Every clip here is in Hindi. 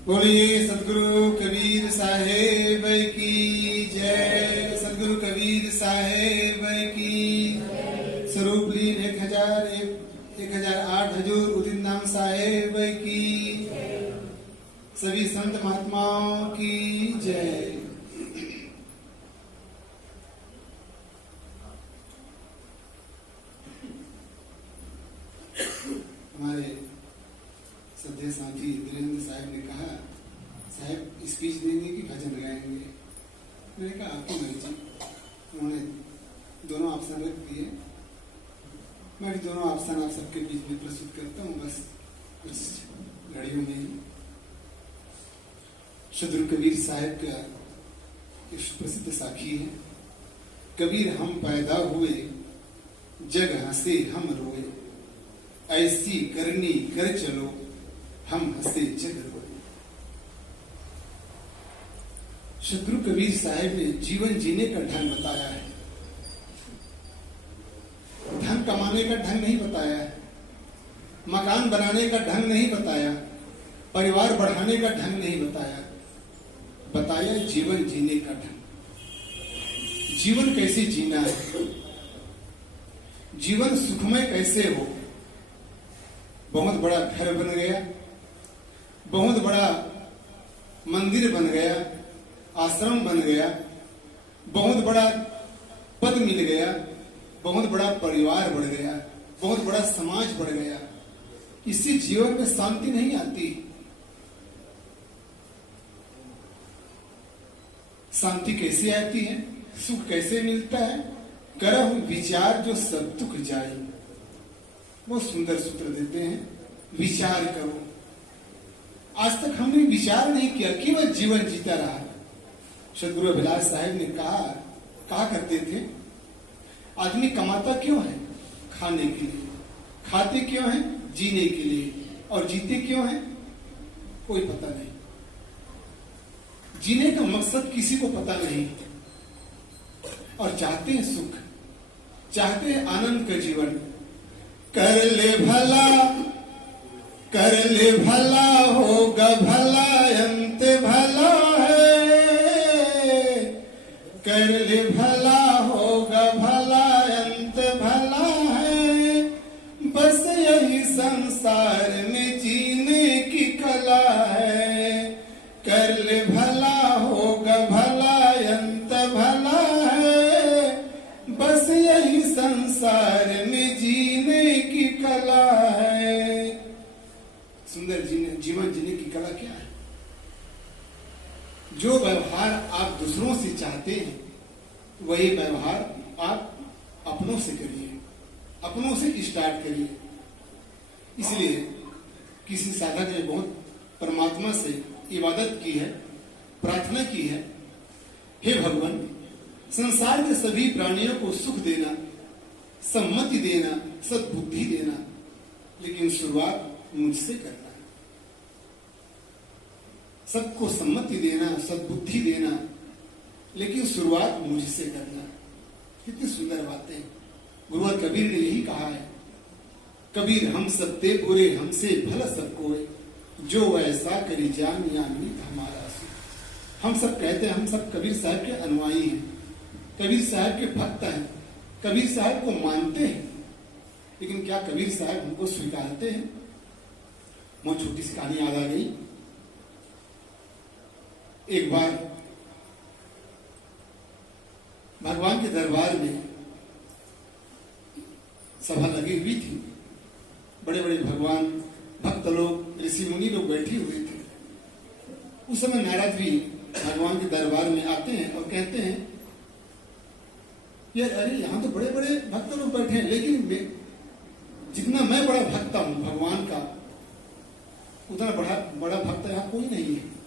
बोलिए सदगुरु कबीर साहेब की जय। सदगुरु कबीर साहेब की स्वरूप लीन 1008 हजूर उदित नाम साहेब की सभी संत महात्माओं की जय। हमारे सद्य साथी वीरेंद्र साहब ने कहा, साहब स्पीच देंगे कि भजन गाएंगे? मैंने कहा आपको मर्जी। उन्होंने दोनों ऑप्शन रख दिए। मैं भी दोनों ऑप्शन आप सबके बीच में प्रस्तुत करता हूँ, बस कुछ घड़ियों में ही। सदगुरु कबीर साहब का एक प्रसिद्ध साखी है, कबीर हम पैदा हुए जग हंसे हम रोए, ऐसी करनी कर चलो हम हंसे जग रोए। सदगुरु कबीर साहब ने जीवन जीने का ढंग बताया है, धन कमाने का ढंग नहीं बताया है, मकान बनाने का ढंग नहीं बताया, परिवार बढ़ाने का ढंग नहीं बताया, बताया जीवन जीने का ढंग। जीवन कैसे जीना है, जीवन सुखमय कैसे हो। बहुत बड़ा घर बन गया, बहुत बड़ा मंदिर बन गया, आश्रम बन गया, बहुत बड़ा पद मिल गया, बहुत बड़ा परिवार बढ़ गया, बहुत बड़ा समाज बढ़ गया, इससे जीवन में शांति नहीं आती। शांति कैसे आती है, सुख कैसे मिलता है? करहु विचार जो सब दुख जाए। बहुत सुंदर सूत्र देते हैं, विचार करो। आज तक हमने विचार नहीं किया, केवल जीवन जीता रहा। सदगुरु अभिलाष साहब ने कहा करते थे, आदमी कमाता क्यों है? खाने के लिए। खाते क्यों है? जीने के लिए। और जीते क्यों है? कोई पता नहीं। जीने का मकसद किसी को पता नहीं, और चाहते हैं सुख, चाहते हैं आनंद का जीवन। कर ले भला होगा भला, अंत भला है। कर ले भला होगा भला, अंत भला है। बस यही संसार में जीने की कला है। कर ले भला होगा भला, अंत भला है। बस यही संसार में जीने की कला है। सुंदर जीवन जीने की कला क्या है? जो व्यवहार आप दूसरों से चाहते हैं, वही व्यवहार आप अपनों से करिए, अपनों से स्टार्ट करिए। इसलिए किसी साधक ने बहुत परमात्मा से इबादत की है, प्रार्थना की है, हे भगवान, संसार के सभी प्राणियों को सुख देना, सम्मति देना, सद्बुद्धि देना, लेकिन शुरुआत मुझसे करना है। सबको सम्मति देना, सद्बुद्धि देना, लेकिन शुरुआत मुझसे करना। कितनी सुंदर बातें। गुरुवर कबीर ने यही कहा है, कबीर हम सब ते बुरे, हमसे भला सब कोय, जो ऐसा करी जान या मीत हमारा सुख। हम सब कहते हैं हम सब कबीर साहब के अनुयायी हैं, कबीर साहब के भक्त हैं, कबीर साहब को मानते हैं, लेकिन क्या कबीर साहब हमको स्वीकारते हैं? मुझे छोटी सी कहानी याद आ गई। एक बार भगवान के दरबार में सभा लगी हुई थी, बड़े बड़े भगवान भक्त लोग, ऋषि मुनि लोग बैठे हुए थे। उस समय नारद भी भगवान के दरबार में आते हैं और कहते हैं, यार अरे यहाँ तो बड़े बड़े भक्त लोग बैठे हैं, लेकिन जितना मैं बड़ा भक्त हूं भगवान का, उतना बड़ा भक्त यहाँ कोई नहीं है।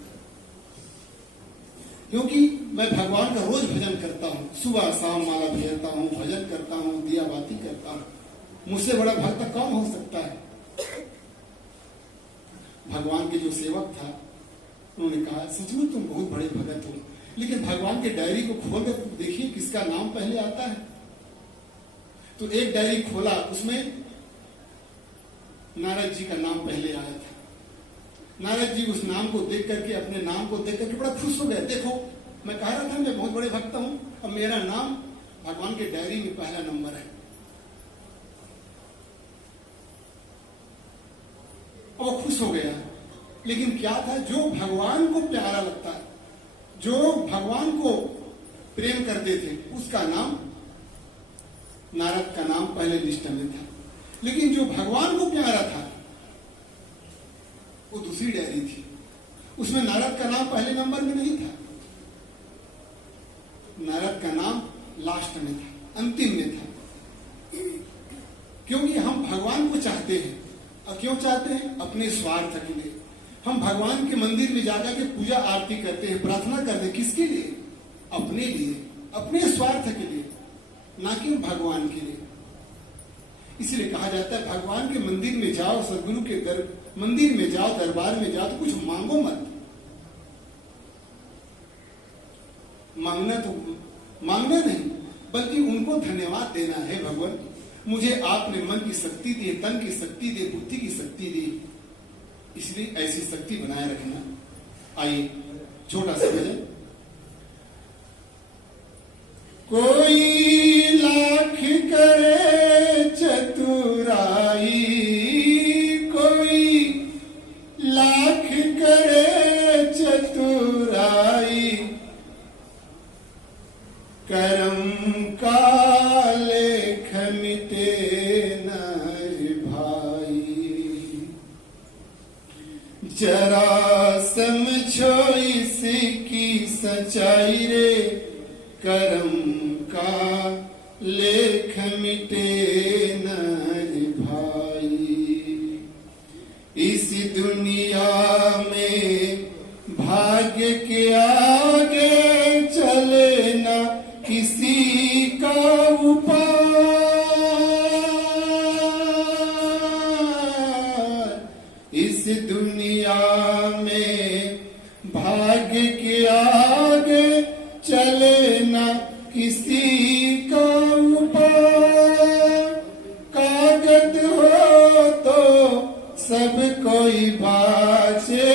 क्योंकि मैं भगवान का रोज भजन करता हूँ, सुबह शाम माला फेरता हूँ, भजन करता हूँ, दिया बाती करता हूँ, मुझसे बड़ा भक्त कौन हो सकता है? भगवान के जो सेवक था, उन्होंने कहा, सच में तुम बहुत बड़े भगत हो, लेकिन भगवान के डायरी को खोल कर देखिए किसका नाम पहले आता है। तो एक डायरी खोला, उसमें नारद जी का नाम पहले आया था। नारद जी उस नाम को देख करके, अपने नाम को देख करके बड़ा खुश हो गए। देखो, मैं कह रहा था मैं बहुत बड़े भक्त हूं, अब मेरा नाम भगवान के डायरी में पहला नंबर है। और वो खुश हो गया। लेकिन क्या था, जो भगवान को प्यारा लगता है, जो भगवान को प्रेम करते थे, उसका नाम, नारद का नाम पहले लिस्ट में था। लेकिन जो भगवान को प्यारा था वो दूसरी डायरी थी, उसमें नारद का नाम पहले नंबर में नहीं था। नारद का नाम लास्ट में था, अंतिम में था। क्योंकि हम भगवान को चाहते हैं। और क्यों चाहते हैं? अपने स्वार्थ के लिए। हम भगवान के मंदिर में जाकर के पूजा आरती करते हैं, प्रार्थना करते हैं। किसके लिए? अपने लिए, अपने स्वार्थ के लिए, ना कि भगवान के लिए। इसलिए कहा जाता है भगवान के मंदिर में जाओ, सदगुरु के मंदिर में जाओ, दरबार में जाओ तो कुछ मांगो मत। मांगना नहीं, बल्कि उनको धन्यवाद देना है। भगवान, मुझे आपने मन की शक्ति दी, तन की शक्ति दी, बुद्धि की शक्ति दी, इसलिए ऐसी शक्ति बनाए रखना। आइए छोटा सा भजन। कोई लाख करे चतुराई, कोई लाख करे चतुराई, करम का लेख मिटे नर भाई। जरा समझो इसकी सच्चाई रे, करम का लेख मिटे नर भाई। इस दुनिया में भाग्य के आगे चले ना किसी का उपाय। इस दुनिया में भाग्य के आगे चले ना किसी का उपाय। कागज हो तो सब कोई बाचे,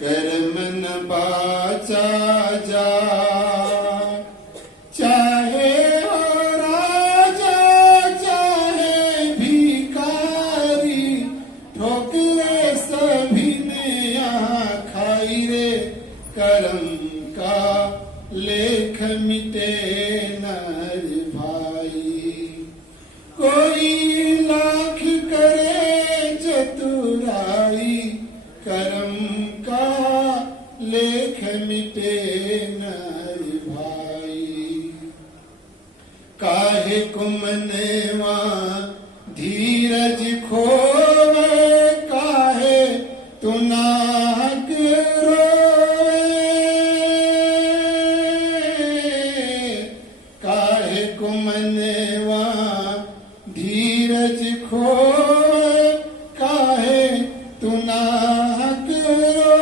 कर्म न बाचा जा। चाहे हो राजा चाहे भिखारी, ठोकरे सभी ने यहाँ खाई रे, कर्म का लेख मिटे नर भाई। कोई लाख करे चतुराई, कर्म का लेख मिटे नर भाई। काहे कुमनेवा धीरज खोवे, काहे तुनाक रोवे। काहे कुमनेवा धीरज खोवे, काहे तुनाक रोवे।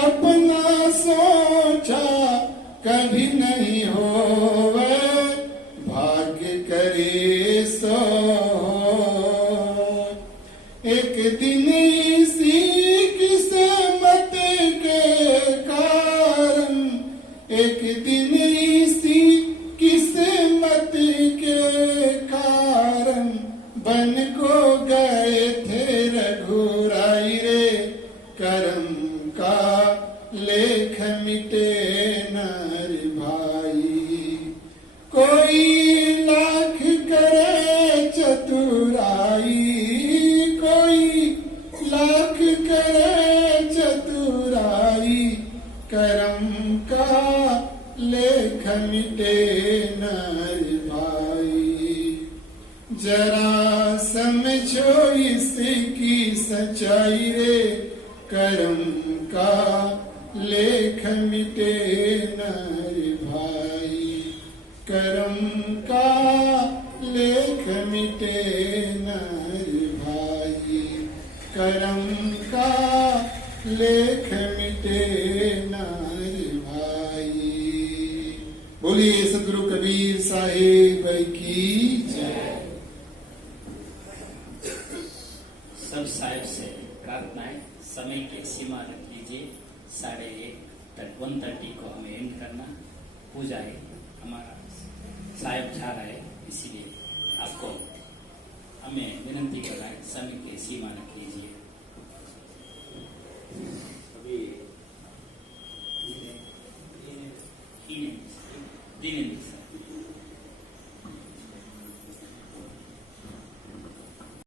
अपना सोचा कभी नहीं होवे, भाग्य करे सो। एक दिन इसी किस्मत के कारण, एक दिन इसी किस्मत के कारण, बन को गए थे रघुराई रे, कर्म का लेख मिटे नर भाई। कोई लाख करे चतुराई, कोई लाख करे चतुराई, कर्म का लेख मिटे नर भाई। जरा समझो इसकी सच्चाई रे, कर्म का लेख मिटे नर भाई। कर्म का लेख मिटे नर भाई। कर्म का लेख मिटे नर भाई। बोलिए सदगुरु कबीर साहिब की जय। सब साहिब से समय की सीमा रख लीजिए, 1:30 को हमें एंड करना। पूजा है, हमारा साहब जा रहा है, इसीलिए आपको हमें विनंती कर रहा है, समय की सीमा रख लीजिए। अभी तीन सर